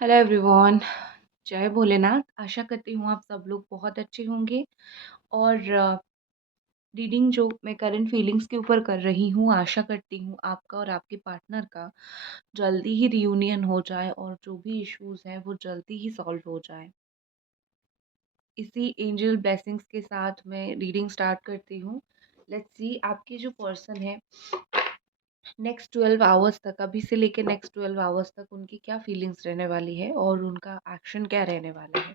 Hello everyone. जय भोलेनाथ। आशा करती हूँ आप सब लोग बहुत अच्छे होंगे। और रीडिंग जो मैं करंट फीलिंग्स के ऊपर कर रही हूँ, आशा करती हूँ आपका और आपके पार्टनर का जल्दी ही रियूनियन हो जाए और जो भी इश्यूज हैं वो जल्दी ही सॉल्व हो जाए। इसी एंजल ब्लेसिंग्स के साथ मैं रीडिंग स्टार्ट करती हूँ। लेट्स सी आपके जो पर्सन है नेक्स्ट 12 आवर्स तक, अभी से लेके नेक्स्ट 12 आवर्स तक उनकी क्या फीलिंग्स रहने वाली है और उनका एक्शन क्या रहने वाला है।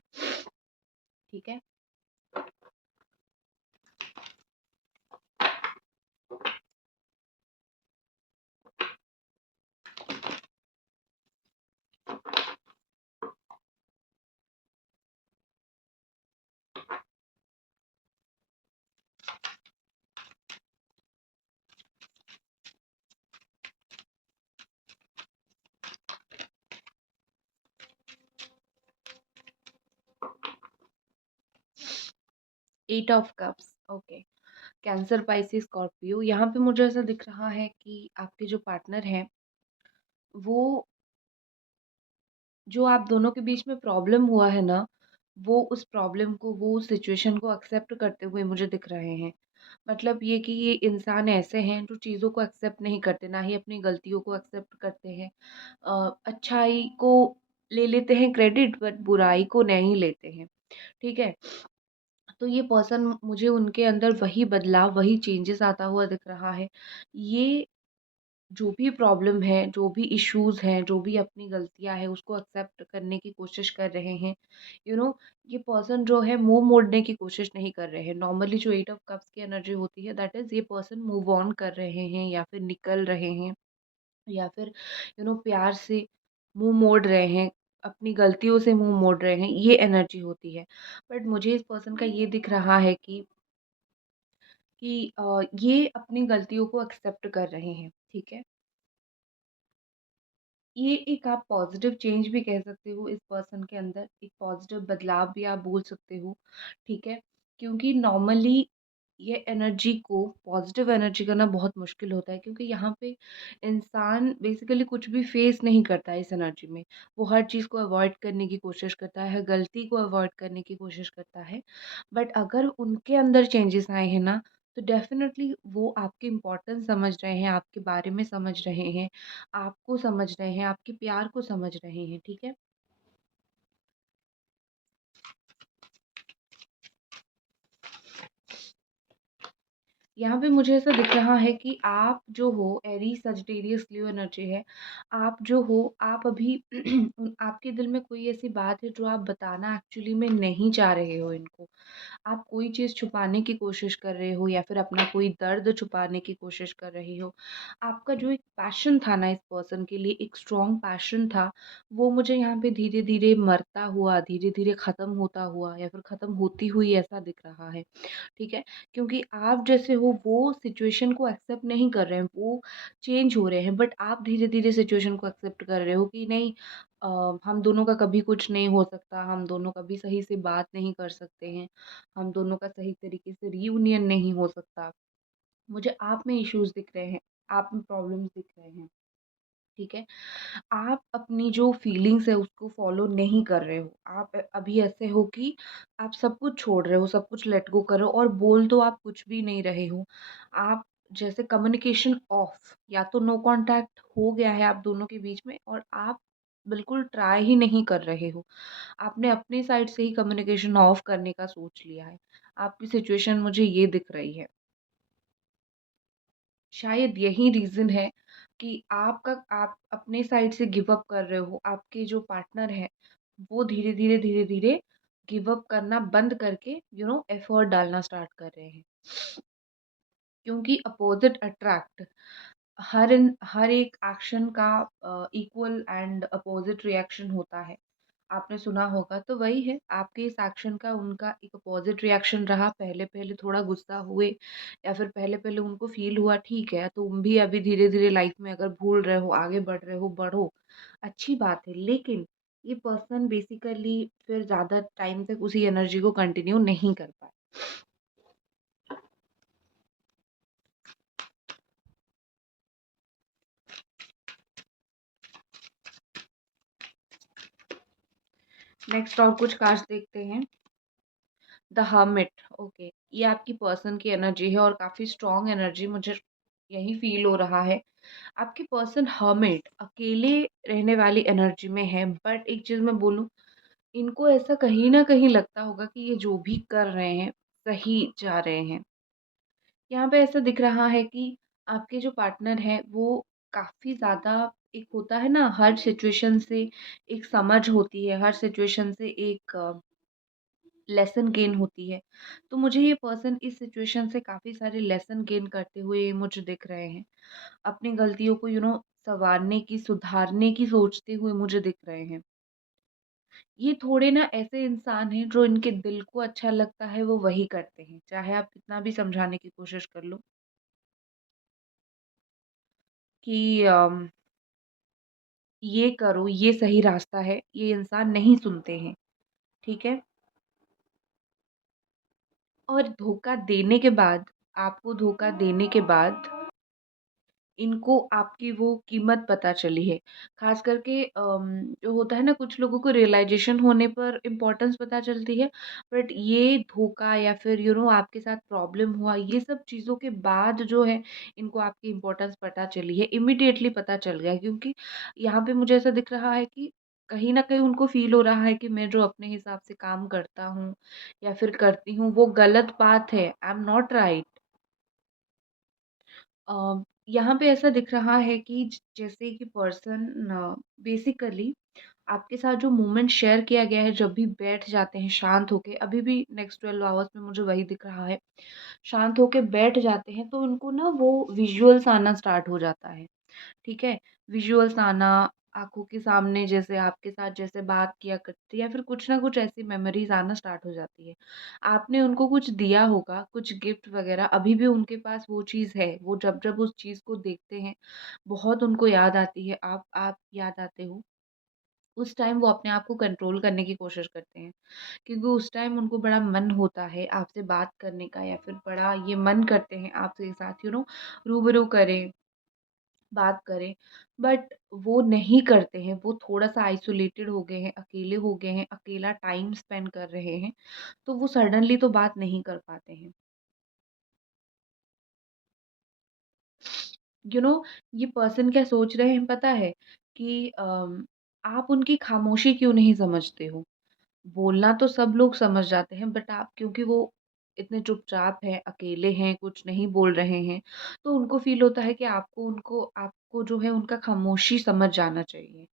ठीक है। Eight of cups. Okay. Cancer, Pisces, Scorpio. यहाँ पे मुझे ऐसा दिख रहा है कि आपके जो पार्टनर हैं वो, जो आप दोनों के बीच में प्रॉब्लम हुआ है ना, वो उस प्रॉब्लम को, वो उस सिचुएशन को एक्सेप्ट करते हुए मुझे दिख रहे हैं। मतलब ये कि ये इंसान ऐसे हैं जो चीज़ों को एक्सेप्ट नहीं करते, ना ही अपनी गलतियों को एक्सेप्ट करते हैं। अच्छाई को ले लेते हैं क्रेडिट, बट बुराई को नहीं लेते हैं। ठीक है। तो ये पर्सन, मुझे उनके अंदर वही बदलाव, वही चेंजेस आता हुआ दिख रहा है। ये जो भी प्रॉब्लम है, जो भी इश्यूज हैं, जो भी अपनी गलतियां हैं, उसको एक्सेप्ट करने की कोशिश कर रहे हैं। यू नो ये पर्सन जो है मुंह मोड़ने की कोशिश नहीं कर रहे हैं। नॉर्मली जो एट ऑफ कप्स की एनर्जी होती है, दैट इज ये पर्सन मूव ऑन कर रहे हैं या फिर निकल रहे हैं या फिर प्यार से मुंह मोड़ रहे हैं, अपनी गलतियों से मुंह मोड़ रहे हैं, ये एनर्जी होती है। बट मुझे इस पर्सन का ये दिख रहा है कि ये अपनी गलतियों को एक्सेप्ट कर रहे हैं। ठीक है। ये एक आप पॉजिटिव चेंज भी कह सकते हो, इस पर्सन के अंदर एक पॉजिटिव बदलाव भी आप बोल सकते हो। ठीक है। क्योंकि नॉर्मली ये एनर्जी को, पॉजिटिव एनर्जी करना बहुत मुश्किल होता है, क्योंकि यहाँ पे इंसान बेसिकली कुछ भी फेस नहीं करता है इस एनर्जी में। वो हर चीज़ को अवॉइड करने की कोशिश करता है, गलती को अवॉइड करने की कोशिश करता है। बट अगर उनके अंदर चेंजेस आए हैं ना, तो डेफिनेटली वो आपकी इम्पोर्टेंस समझ रहे हैं, आपके बारे में समझ रहे हैं, आपको समझ रहे हैं, आपके प्यार को समझ रहे हैं। ठीक है। यहाँ पे मुझे ऐसा दिख रहा है कि आप जो हो, एरी सजिटेरियस लियो एनर्जी है। आप जो हो, आप अभी आपके दिल में कोई ऐसी बात है जो आप बताना एक्चुअली में नहीं चाह रहे हो इनको। आप कोई चीज़ छुपाने की कोशिश कर रहे हो या फिर अपना कोई दर्द छुपाने की कोशिश कर रहे हो। आपका जो एक पैशन था ना इस पर्सन के लिए, एक स्ट्रॉन्ग पैशन था, वो मुझे यहाँ पे धीरे धीरे मरता हुआ, धीरे धीरे ख़त्म होता हुआ या फिर ख़त्म होती हुई ऐसा दिख रहा है। ठीक है। क्योंकि आप जैसे हो वो सिचुएशन को एक्सेप्ट नहीं कर रहे हैं, वो चेंज हो रहे हैं, बट आप धीरे धीरे सिचुएशन को एक्सेप्ट कर रहे हो कि नहीं, हम दोनों का कभी कुछ नहीं हो सकता, हम दोनों कभी सही से बात नहीं कर सकते हैं, हम दोनों का सही तरीके से रीयूनियन नहीं हो सकता। मुझे आप में इश्यूज दिख रहे हैं, आप में प्रॉब्लम्स दिख रहे हैं। ठीक है। आप अपनी जो फीलिंग्स है उसको फॉलो नहीं कर रहे हो। आप अभी ऐसे हो कि आप सब कुछ छोड़ रहे हो, सब कुछ लेट गो कर रहे हो, और बोल तो आप कुछ भी नहीं रहे हो। आप जैसे कम्युनिकेशन ऑफ, या तो नो कांटेक्ट हो गया है आप दोनों के बीच में, और आप बिल्कुल ट्राई ही नहीं कर रहे हो। आपने अपनी साइड से ही कम्युनिकेशन ऑफ करने का सोच लिया है। आपकी सिचुएशन मुझे ये दिख रही है। शायद यही रीज़न है कि आप अपने साइड से गिव अप कर रहे हो। आपके जो पार्टनर है वो धीरे धीरे गिव अप करना बंद करके एफर्ट डालना स्टार्ट कर रहे हैं। क्योंकि अपोजिट अट्रैक्ट, हर एक एक्शन का इक्वल एंड अपोजिट रिएक्शन होता है। आपने सुना होगा, तो वही है, आपके इस एक्शन का उनका एक अपोजिट रिएक्शन रहा। पहले पहले थोड़ा गुस्सा हुए या फिर पहले पहले उनको फील हुआ, ठीक है तुम भी अभी धीरे धीरे लाइफ में अगर भूल रहे हो, आगे बढ़ रहे हो, बढ़ो, अच्छी बात है। लेकिन ये पर्सन बेसिकली फिर ज़्यादा टाइम तक उसी एनर्जी को कंटिन्यू नहीं कर पाए। नेक्स्ट और कुछ कार्ड्स देखते हैं। द हर्मिट, ओके, ये आपकी पर्सन की एनर्जी है और काफ़ी स्ट्रॉन्ग एनर्जी मुझे यही फ़ील हो रहा है। आपकी पर्सन हर्मिट, अकेले रहने वाली एनर्जी में है, बट एक चीज़ मैं बोलूँ, इनको ऐसा कहीं न कहीं लगता होगा कि ये जो भी कर रहे हैं, सही जा रहे हैं। यहाँ पे ऐसा दिख रहा है कि आपके जो पार्टनर हैं, वो काफ़ी ज़्यादा, एक होता है ना, हर सिचुएशन से एक समझ होती है, हर सिचुएशन से एक लेसन गेन होती है। तो मुझे ये पर्सन इस सिचुएशन से काफ़ी सारे लेसन गेन करते हुए मुझे दिख रहे हैं। अपनी गलतियों को सँवारने की, सुधारने की सोचते हुए मुझे दिख रहे हैं। ये थोड़े ना ऐसे इंसान हैं जो इनके दिल को अच्छा लगता है वो वही करते हैं। चाहे आप कितना भी समझाने की कोशिश कर लो कि ये करो, ये सही रास्ता है, ये इंसान नहीं सुनते हैं, ठीक है? और धोखा देने के बाद, आपको धोखा देने के बाद इनको आपकी वो कीमत पता चली है। ख़ास करके जो होता है ना, कुछ लोगों को रियलाइज़ेशन होने पर इम्पोर्टेंस पता चलती है, बट ये धोखा या फिर आपके साथ प्रॉब्लम हुआ, ये सब चीज़ों के बाद जो है इनको आपकी इम्पोर्टेंस पता चली है। इमीडिएटली पता चल गया, क्योंकि यहाँ पे मुझे ऐसा दिख रहा है कि कहीं न कहीं उनको फ़ील हो रहा है कि मैं जो अपने हिसाब से काम करता हूँ या फिर करती हूँ, वो गलत बात है, आई एम नॉट राइट। यहाँ पे ऐसा दिख रहा है कि जैसे कि पर्सन बेसिकली आपके साथ जो मोमेंट शेयर किया गया है, जब भी बैठ जाते हैं शांत होके, अभी भी नेक्स्ट 12 आवर्स में मुझे वही दिख रहा है, शांत होके बैठ जाते हैं तो उनको ना वो विजुअल्स आना स्टार्ट हो जाता है। ठीक है? विजुअल्स आना, आँखों के सामने जैसे आपके साथ जैसे बात किया करती है, या फिर कुछ ना कुछ ऐसी मेमोरीज़ आना स्टार्ट हो जाती है। आपने उनको कुछ दिया होगा, कुछ गिफ्ट वग़ैरह, अभी भी उनके पास वो चीज़ है। वो जब-जब उस चीज़ को देखते हैं, बहुत उनको याद आती है, आप याद आते हो। उस टाइम वो अपने आप को कंट्रोल करने की कोशिश करते हैं, क्योंकि उस टाइम उनको बड़ा मन होता है आपसे बात करने का, या फिर बड़ा ये मन करते हैं आपके साथ रूबरू करें, बात करें, बट वो नहीं करते हैं। वो थोड़ा-सा आइसोलेटेड हो गए हैं, अकेले हो गए हैं, अकेला टाइम स्पेंड कर रहे हैं, तो वो सडनली तो बात नहीं कर पाते हैं। यू नो ये पर्सन क्या सोच रहे हैं पता है? कि आप उनकी खामोशी क्यों नहीं समझते हो? बोलना तो सब लोग समझ जाते हैं, बट आप, क्योंकि वो इतने चुपचाप हैं, अकेले हैं, कुछ नहीं बोल रहे हैं, तो उनको फ़ील होता है कि आपको जो है उनका खामोशी समझ जाना चाहिए,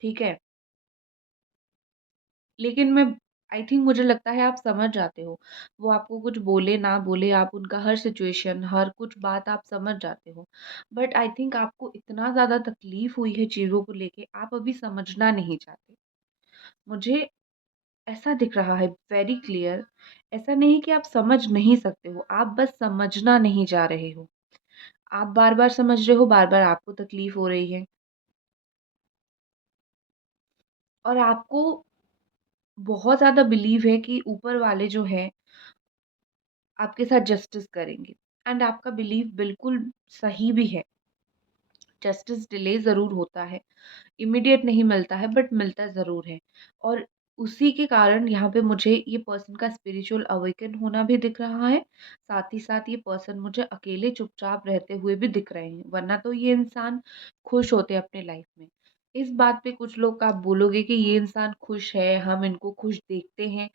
ठीक है? लेकिन मैं आई थिंक, मुझे लगता है आप समझ जाते हो। वो आपको कुछ बोले ना बोले, आप उनका हर सिचुएशन, हर कुछ बात आप समझ जाते हो। बट आई थिंक आपको इतना ज़्यादा तकलीफ़ हुई है चीज़ों को लेके, आप अभी समझना नहीं चाहते। मुझे ऐसा दिख रहा है वेरी क्लियर, ऐसा नहीं कि आप समझ नहीं सकते हो, आप बस समझना नहीं चाह रहे हो। आप बार-बार समझ रहे हो, बार-बार आपको तकलीफ़ हो रही है, और आपको बहुत ज़्यादा बिलीव है कि ऊपर वाले जो हैं आपके साथ जस्टिस करेंगे, एंड आपका बिलीव बिल्कुल सही भी है। जस्टिस डिले ज़रूर होता है, इमीडिएट नहीं मिलता है, बट मिलता ज़रूर है। और उसी के कारण यहाँ पे मुझे ये पर्सन का स्पिरिचुअल अवेकन होना भी दिख रहा है। साथ ही साथ ये पर्सन मुझे अकेले चुपचाप रहते हुए भी दिख रहे हैं, वरना तो ये इंसान खुश होते अपने लाइफ में। इस बात पे कुछ लोग आप बोलोगे कि ये इंसान खुश है, हम इनको खुश देखते हैं,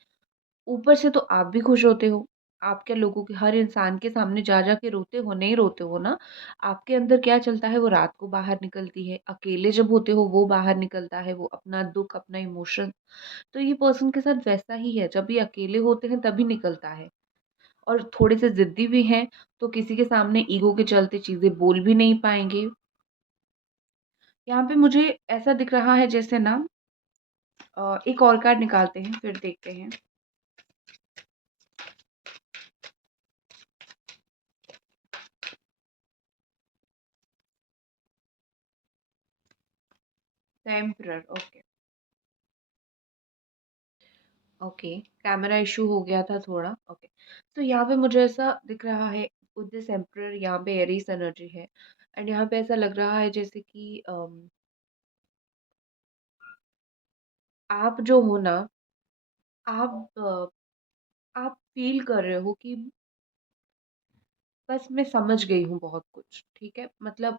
ऊपर से तो आप भी खुश होते हो। आप क्या लोगों के, हर इंसान के सामने जा के रोते हो? नहीं रोते हो ना। आपके अंदर क्या चलता है वो रात को बाहर निकलती है। अकेले जब होते हो वो बाहर निकलता है, वो अपना दुःख, अपना इमोशन। तो ये पर्सन के साथ वैसा ही है, जब ये अकेले होते हैं तभी निकलता है। और थोड़े से ज़िद्दी भी हैं, तो किसी के सामने ईगो के चलते चीज़ें बोल भी नहीं पाएँगे। यहाँ पे मुझे ऐसा दिख रहा है जैसे ना, एक और कार्ड निकालते हैं फिर देखते हैं। The emperor, okay. Okay, camera issue हो गया था थोड़ा, ओके। तो यहाँ पे मुझे ऐसा दिख रहा है, विद दिस एम्परर यहाँ पे एरीस एनर्जी है, एंड यहाँ पे ऐसा लग रहा है जैसे कि आप जो हो ना, आप आप फ़ील कर रहे हो कि बस मैं समझ गई हूँ बहुत कुछ, ठीक है? मतलब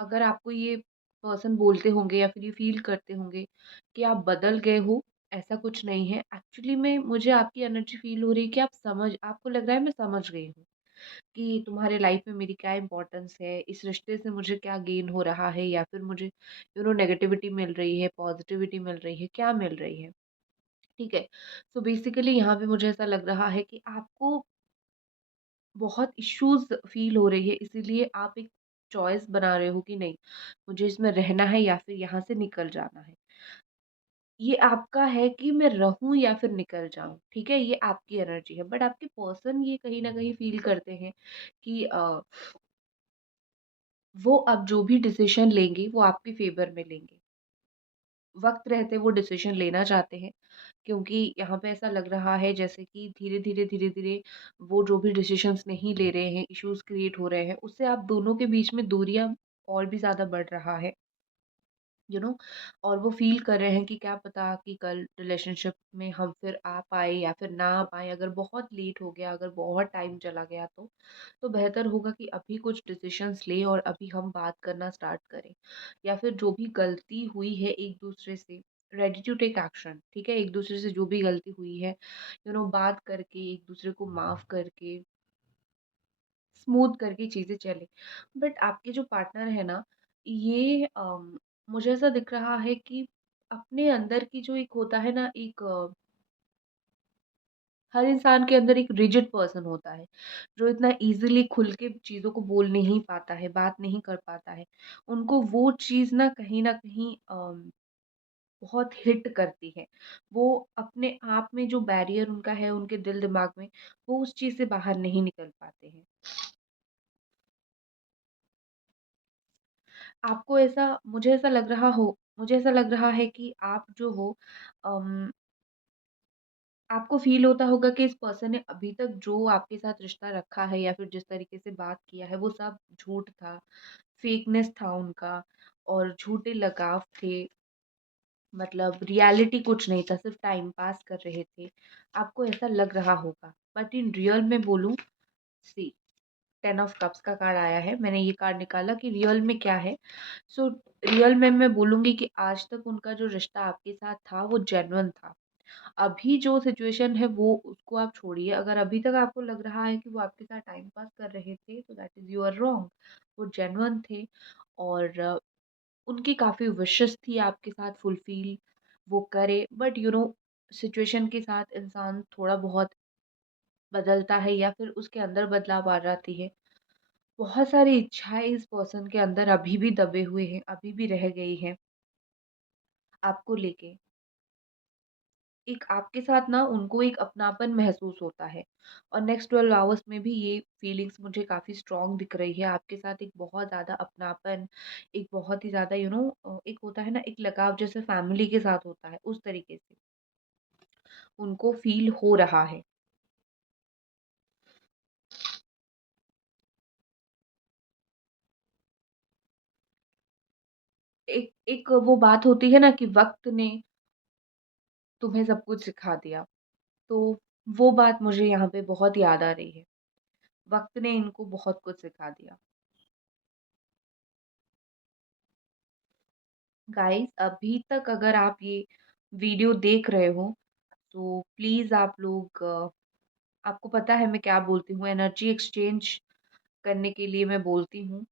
अगर आपको ये पर्सन बोलते होंगे या फिर ये फ़ील करते होंगे कि आप बदल गए हो, ऐसा कुछ नहीं है। एक्चुअली में मुझे आपकी एनर्जी फ़ील हो रही है कि आपको लग रहा है मैं समझ गई हूँ कि तुम्हारे लाइफ़ में मेरी क्या इम्पोर्टेंस है, इस रिश्ते से मुझे क्या गेन हो रहा है या फिर मुझे नेगेटिविटी मिल रही है, पॉज़िटिविटी मिल रही है, क्या मिल रही है, ठीक है? सो बेसिकली यहाँ पे मुझे ऐसा लग रहा है कि आपको बहुत इश्यूज़ फ़ील हो रही है, इसीलिए आप एक चॉइस बना रहे हो कि नहीं, मुझे इसमें रहना है या फिर यहाँ से निकल जाना है। ये आपका है कि मैं रहूँ या फिर निकल जाऊँ, ठीक है? ये आपकी एनर्जी है, बट आपके पर्सन ये कहीं न कहीं फ़ील करते हैं कि वो अब जो भी डिसीज़न लेंगे, वो आपके फ़ेवर में लेंगे। वक़्त रहते वो डिसीज़न लेना चाहते हैं, क्योंकि यहाँ पे ऐसा लग रहा है जैसे कि धीरे-धीरे, धीरे-धीरे वो जो भी डिसीज़न्स नहीं ले रहे हैं, इश्यूज़ क्रिएट हो रहे हैं, उससे आप दोनों के बीच में दूरियाँ और भी ज़्यादा बढ़ रहा है। यू नो और वो फ़ील कर रहे हैं कि क्या पता कि कल रिलेशनशिप में हम फिर आ पाए या फिर ना आ पाए। अगर बहुत लेट हो गया, अगर बहुत टाइम चला गया तो बेहतर होगा कि अभी कुछ डिसीजंस लें और अभी हम बात करना स्टार्ट करें, या फिर जो भी गलती हुई है एक दूसरे से, रेडी टू टेक एक्शन, ठीक है? एक दूसरे से जो भी गलती हुई है, बात करके एक दूसरे को माफ़ करके स्मूथ करके चीज़ें चलें। बट आपके जो पार्टनर है ना, ये मुझे ऐसा दिख रहा है कि अपने अंदर की जो एक होता है ना, एक हर इंसान के अंदर एक रिजिड पर्सन होता है, जो इतना ईज़िली खुल के चीज़ों को बोल नहीं पाता है, बात नहीं कर पाता है। उनको वो चीज़ ना कहीं न कहीं बहुत हिट करती है। वो अपने आप में जो बैरियर उनका है, उनके दिल-दिमाग में, वो उस चीज़ से बाहर नहीं निकल पाते हैं। आपको ऐसा मुझे ऐसा लग रहा है कि आप जो हो अम, आपको फ़ील होता होगा कि इस पर्सन ने अभी तक जो आपके साथ रिश्ता रखा है या फिर जिस तरीके से बात किया है, वो सब झूठ था, फेकनेस था उनका और झूठे लगाव थे। मतलब रियलिटी कुछ नहीं था, सिर्फ़ टाइम पास कर रहे थे। आपको ऐसा लग रहा होगा, बट इन रियल में बोलूँ, सी 10 ऑफ कप्स का कार्ड आया है। मैंने ये कार्ड निकाला कि रियल में क्या है। सो रियल में मैं बोलूँगी कि आज तक उनका जो रिश्ता आपके साथ था वो जेन्युइन था। अभी जो सिचुएशन है वो उसको आप छोड़िए। अगर अभी तक आपको लग रहा है कि वो आपके साथ टाइम पास कर रहे थे, तो that is you are wrong. वो जेन्युइन थे और उनकी काफ़ी विशेज़ थी आपके साथ फुलफ़िल वो करे, बट सिचुएशन के साथ इंसान थोड़ा बहुत बदलता है या फिर उसके अंदर बदलाव आ जाती है। बहुत सारी इच्छाएँ इस पर्सन के अंदर अभी भी दबे हुए हैं, अभी भी रह गई हैं आपको लेके। एक आपके साथ ना उनको एक अपनापन महसूस होता है और नेक्स्ट 12 आवर्स में भी ये फीलिंग्स मुझे काफ़ी स्ट्रॉन्ग दिख रही है। आपके साथ एक बहुत ज़्यादा अपनापन, एक बहुत ही ज़्यादा एक होता है ना, एक लगाव जैसे फैमिली के साथ होता है, उस तरीके से उनको फ़ील हो रहा है। एक एक वो बात होती है ना कि वक़्त ने तुम्हें सब कुछ सिखा दिया, तो वो बात मुझे यहाँ पे बहुत याद आ रही है। वक़्त ने इनको बहुत कुछ सिखा दिया। गाइस, अभी तक अगर आप ये वीडियो देख रहे हो, तो प्लीज़ आप लोग आपको पता है मैं क्या बोलती हूँ, एनर्जी एक्सचेंज करने के लिए मैं बोलती हूँ,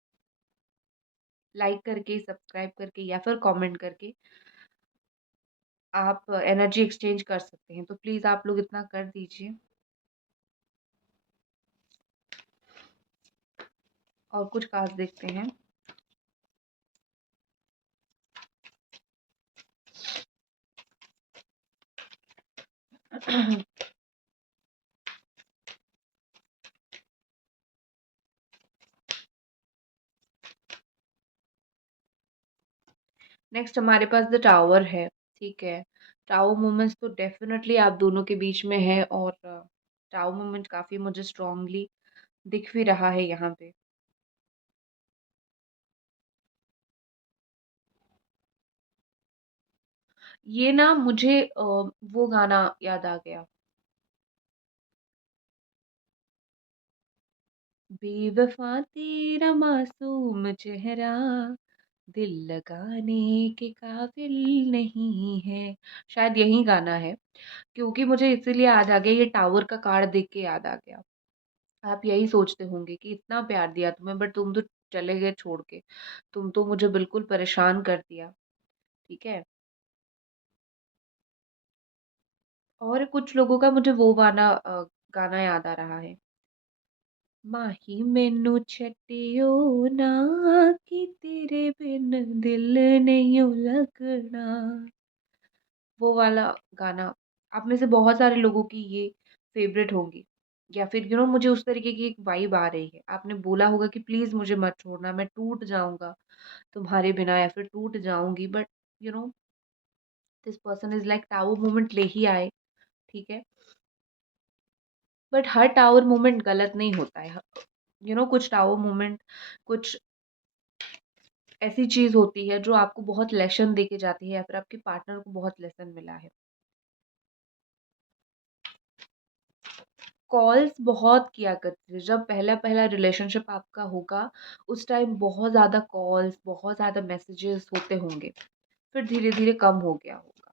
लाइक करके, सब्सक्राइब करके या फिर कमेंट करके आप एनर्जी एक्सचेंज कर सकते हैं। तो प्लीज़ आप लोग इतना कर दीजिए। और कुछ कार्ड्स देखते हैं। नेक्स्ट हमारे पास द टावर है, ठीक है? टावर मोमेंट्स तो डेफ़िनेटली आप दोनों के बीच में है और टावर मोमेंट काफ़ी मुझे स्ट्रॉन्गली दिख भी रहा है यहाँ पे। ये ना मुझे वो गाना याद आ गया। बेवफा तेरा मासूम चेहरा, दिल लगाने के काबिल नहीं है। शायद यही गाना है, क्योंकि मुझे इसीलिए याद आ गया, ये टावर का कार्ड देख के याद आ गया। आप यही सोचते होंगे कि इतना प्यार दिया तुम्हें, बट तुम तो चले गए छोड़ के। तुम तो मुझे बिल्कुल परेशान कर दिया। ठीक है। और कुछ लोगों का मुझे वो गाना याद आ रहा है। माही मैनू छड्डियो ना, कि तेरे बिन दिल नहीं लगना। वो वाला गाना आप में से बहुत सारे लोगों की ये फेवरेट होंगी, या फिर मुझे उस तरीके की एक वाइब आ रही है। आपने बोला होगा कि प्लीज मुझे मत छोड़ना, मैं टूट जाऊंगा तुम्हारे बिना, या फिर टूट जाऊंगी, but you know this person is like tower moment ले ही आए। ठीक है। बट हर टावर मोमेंट गलत नहीं होता है। कुछ टावर मोमेंट, कुछ ऐसी चीज होती है जो आपको बहुत लेसन दे के जाती है, या फिर आपके पार्टनर को बहुत लेसन मिला है। कॉल्स बहुत किया करते थे जब पहला पहला रिलेशनशिप आपका होगा। उस टाइम बहुत ज़्यादा कॉल्स, बहुत ज़्यादा मैसेजेस होते होंगे। फिर धीरे धीरे कम हो गया होगा।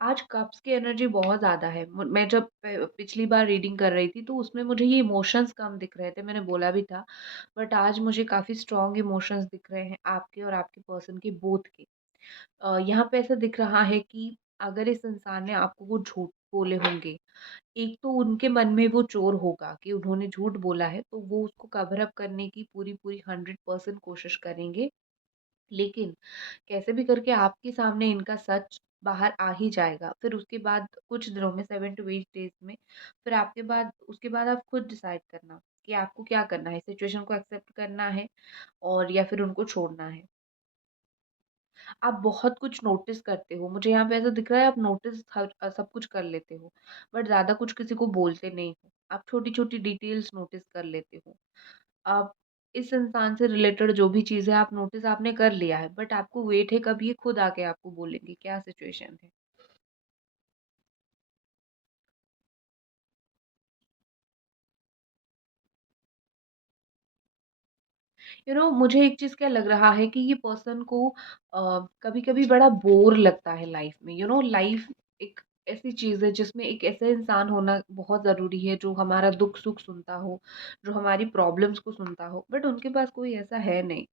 आज कप्स की एनर्जी बहुत ज़्यादा है। मैं जब पिछली बार रीडिंग कर रही थी तो उसमें मुझे ये इमोशंस कम दिख रहे थे, मैंने बोला भी था। बट आज मुझे काफ़ी स्ट्रॉन्ग इमोशंस दिख रहे हैं, आपके और आपके पर्सन के बोथ के। यहाँ पे ऐसा दिख रहा है कि अगर इस इंसान ने आपको वो झूठ बोले होंगे, एक तो उनके मन में वो चोर होगा कि उन्होंने झूठ बोला है, तो वो उसको कवर अप करने की पूरी पूरी 100% कोशिश करेंगे। लेकिन कैसे भी करके आपके सामने इनका सच बाहर आ ही जाएगा। फिर उसके बाद कुछ दिनों में, 7 to 8 डेज में, फिर आपके बाद उसके बाद आप खुद डिसाइड करना कि आपको क्या करना है, सिचुएशन को एक्सेप्ट करना है और या फिर उनको छोड़ना है। आप बहुत कुछ नोटिस करते हो, मुझे यहाँ पे ऐसा दिख रहा है, आप नोटिस सब कुछ कर लेते हो, बट ज़्यादा कुछ किसी को बोलते नहीं हो। आप छोटी-छोटी डिटेल्स नोटिस कर लेते हो। आप इस इंसान से रिलेटेड जो भी चीज़ें आप नोटिस आपने कर लिया है, बट आपको वेट है कब ये खुद आके आपको बोलेंगे क्या सिचुएशन है। मुझे एक चीज़ क्या लग रहा है कि ये पर्सन को कभी-कभी बड़ा बोर लगता है लाइफ में। लाइफ एक ऐसी चीज़ है जिसमें एक ऐसा इंसान होना बहुत ज़रूरी है जो हमारा दुख-सुख सुनता हो, जो हमारी प्रॉब्लम्स को सुनता हो, बट उनके पास कोई ऐसा है नहीं,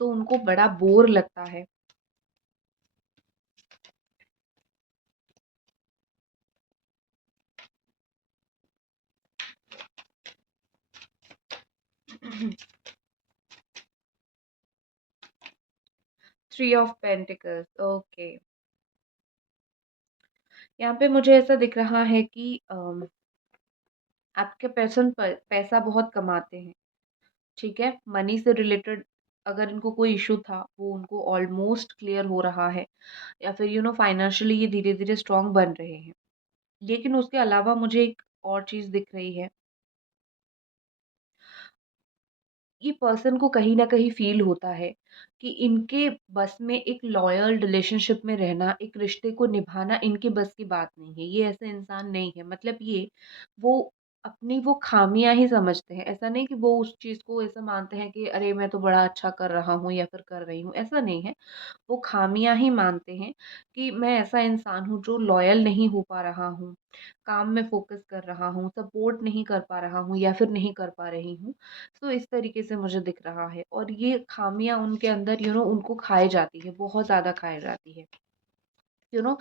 तो उनको बड़ा बोर लगता है। 3 ऑफ पेंटिकल्स, ओके। यहाँ पे मुझे ऐसा दिख रहा है कि आपके पर्सन पैसा बहुत कमाते हैं। ठीक है, मनी से रिलेटेड अगर इनको कोई इशू था वो उनको ऑलमोस्ट क्लियर हो रहा है, या फिर फाइनेंशियली ये धीरे धीरे स्ट्रांग बन रहे हैं। लेकिन उसके अलावा मुझे एक और चीज़ दिख रही है, ये पर्सन को कहीं न कहीं फ़ील होता है कि इनके बस में एक लॉयल रिलेशनशिप में रहना, एक रिश्ते को निभाना इनके बस की बात नहीं है। ये ऐसे इंसान नहीं है। मतलब वो अपनी वो ख़ामियाँ ही समझते हैं। ऐसा नहीं कि वो उस चीज़ को ऐसा मानते हैं कि अरे! मैं तो बड़ा अच्छा कर रहा हूँ या फिर कर रही हूँ, ऐसा नहीं है। वो ख़ामियाँ ही मानते हैं कि मैं ऐसा इंसान हूँ जो लॉयल नहीं हो पा रहा हूँ, काम में फ़ोकस कर रहा हूँ, सपोर्ट नहीं कर पा रहा हूँ या फिर नहीं कर पा रही हूँ। तो इस तरीके से मुझे दिख रहा है, और ये ख़ामियाँ उनके अंदर उनको खाए जाती है, बहुत ज़्यादा खाए जाती है। यू नो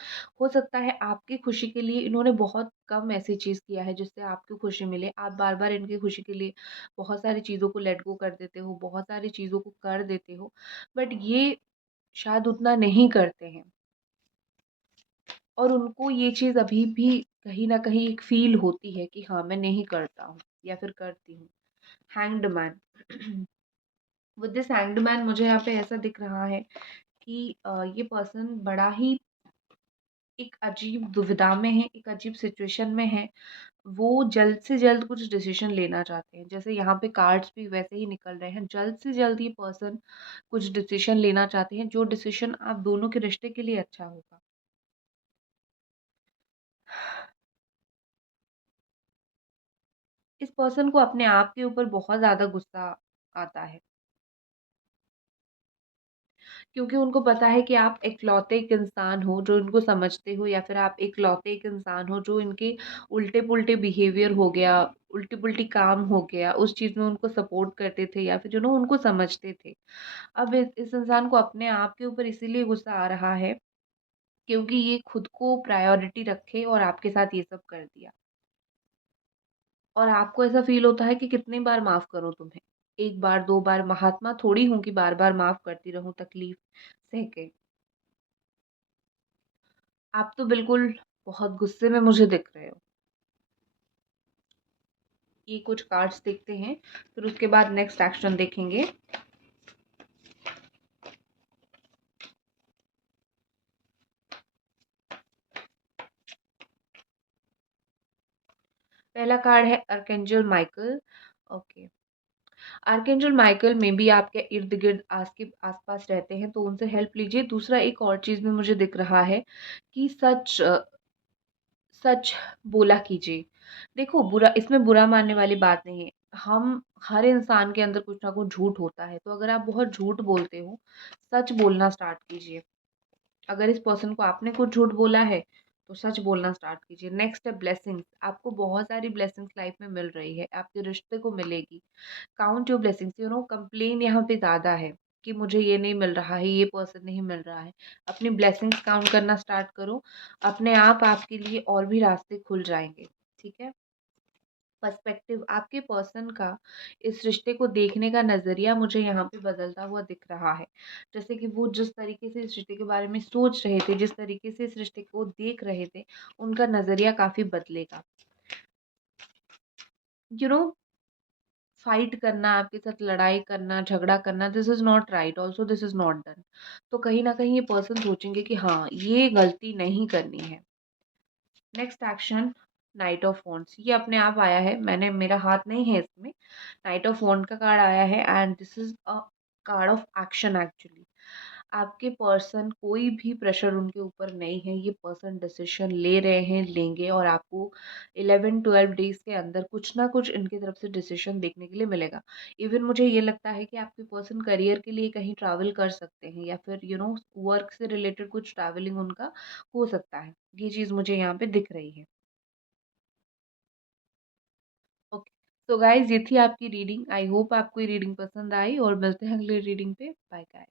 हो सकता है आपकी खुशी के लिए इन्होंने बहुत कम ऐसी चीज़ किया है जिससे आपको खुशी मिले। आप बार-बार इनकी खुशी के लिए बहुत सारी चीज़ों को लेट गो कर देते हो, बहुत सारी चीज़ों को कर देते हो, बट ये शायद उतना नहीं करते हैं, और उनको ये चीज़ अभी भी कहीं न कहीं एक फ़ील होती है कि हाँ, मैं नहीं करता हूँ या फिर करती हूँ। Hanged man. With this hanged man मुझे यहाँ पे ऐसा दिख रहा है कि ये पर्सन बड़ा ही एक अजीब दुविधा में है, एक अजीब सिचुएशन में है। वो जल्द से जल्द कुछ डिसीज़न लेना चाहते हैं। जैसे यहाँ पे कार्ड्स भी वैसे ही निकल रहे हैं, जल्द से जल्द ये पर्सन कुछ डिसीज़न लेना चाहते हैं, जो डिसीज़न आप दोनों के रिश्ते के लिए अच्छा होगा। इस पर्सन को अपने आप के ऊपर बहुत ज़्यादा गुस्सा आता है, क्योंकि उनको पता है कि आप इकलौते एक इंसान हो जो इनको समझते हो, या फिर आप इकलौते एक इंसान हो जो इनके उल्टे-पुल्टे बिहेवियर हो गया, उल्टी-पुल्टी काम हो गया, उस चीज़ में उनको सपोर्ट करते थे या फिर उनको समझते थे। अब इस इंसान को अपने आप के ऊपर इसीलिए गुस्सा आ रहा है, क्योंकि ये खुद को प्रायोरिटी रखे और आपके साथ ये सब कर दिया। और आपको ऐसा फ़ील होता है कि कितनी बार माफ़ करूँ तुम्हें? 1 बार, 2 बार, महात्मा थोड़ी हूँ कि बार-बार माफ़ करती रहूँ तकलीफ़ सह के। आप तो बिल्कुल बहुत गुस्से में मुझे दिख रहे हो। ये कुछ कार्ड्स देखते हैं, फिर उसके बाद नेक्स्ट एक्शन देखेंगे। पहला कार्ड है archangel Michael. Okay. Archangel Michael में भी आपके इर्द-गिर्द के आस-पास रहते हैं, तो उनसे हेल्प लीजिए। दूसरा एक और चीज़ में मुझे दिख रहा है कि सच बोला कीजिए। देखो, बुरा इसमें बुरा मानने वाली बात नहीं है। हम हर इंसान के अंदर कुछ ना कुछ झूठ होता है, तो अगर आप बहुत झूठ बोलते हो, सच बोलना स्टार्ट कीजिए। अगर इस पर्सन को आपने कुछ झूठ बोला है, तो सच बोलना स्टार्ट कीजिए। नेक्स्ट है ब्लेसिंग्स। आपको बहुत सारी ब्लेसिंग्स लाइफ में मिल रही है, आपके रिश्ते को मिलेगी। Count your blessings. कंप्लेन यहाँ पे ज़्यादा है कि मुझे ये नहीं मिल रहा है, ये पर्सन नहीं मिल रहा है। अपनी ब्लेसिंग्स काउंट करना स्टार्ट करो, अपने आप आपके लिए और भी रास्ते खुल जाएँगे, ठीक है? पर्सपेक्टिव, आपके पर्सन का इस रिश्ते को देखने का नज़रिया मुझे यहाँ पे बदलता हुआ दिख रहा है। जैसे कि वो जिस तरीके से इस रिश्ते के बारे में सोच रहे थे, जिस तरीके से इस रिश्ते को देख रहे थे, उनका नज़रिया काफ़ी बदलेगा। यू नो फाइट करना, आपके साथ लड़ाई करना, झगड़ा करना, this is not right, also this is not done. तो कहीं न कहीं ये पर्सन सोचेंगे कि हाँ, ये गलती नहीं करनी है। Next action, night of wands. ये अपने आप आया है, मेरा हाथ नहीं है इसमें। नाइट ऑफ वॉन्ड का कार्ड आया है and this is a card of action actually. आपके पर्सन, कोई भी प्रेशर उनके ऊपर नहीं है, ये पर्सन डिसीजन ले रहे हैं, लेंगे, और आपको 11-12 डेज़ के अंदर कुछ ना कुछ इनकी तरफ से डिसीजन देखने के लिए मिलेगा। इवन मुझे ये लगता है कि आपके पर्सन करियर के लिए कहीं ट्रैवल कर सकते हैं, या फिर वर्क से रिलेटेड कुछ ट्रैवलिंग उनका हो सकता है। ये चीज़ मुझे यहाँ पे दिख रही है। ओके। तो गाइज़, ये थी आपकी रीडिंग। आई होप आपको ये रीडिंग पसंद आई, और मिलते हैं अगली रीडिंग पे। Bye guys.